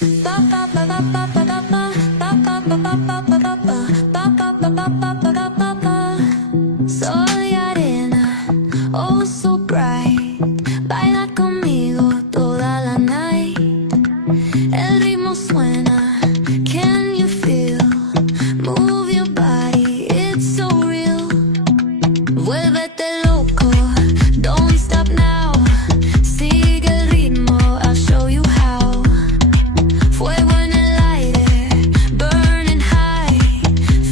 Soy arena, oh so bright. Baila conmigo toda la night. El ritmo suena, can you feel? Move your body, it's so real. Vuélvete loco, don't stop now. Sigue el ritmo, I'll show you how. Fuego en el aire, burning high.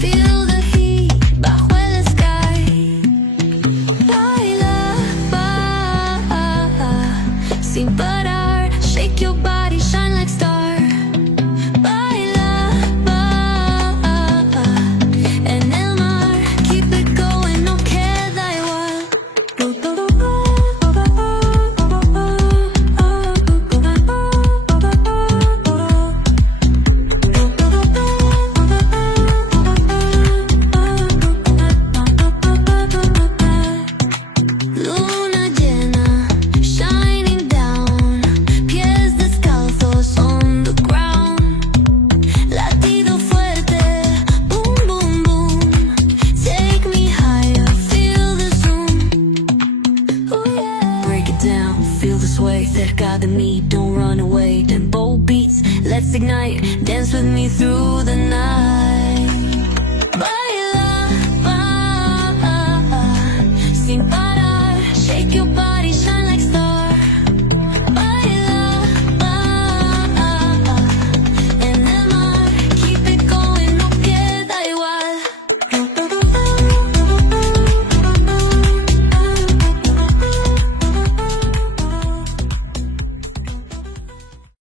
Feel the heat bajo el sky. Baila, sin parar. Shake your body, shine like star. Baila, en el mar. Keep it going, no queda igual. Luna llena, shining down. Pies descalzos on the ground. Latido fuerte, boom, boom, boom. Take me higher, feel the zoom. Oh yeah. Break it down, feel the sway. Cerca de mí, don't run away. Tempo beats, let's ignite. Dance with me through the night.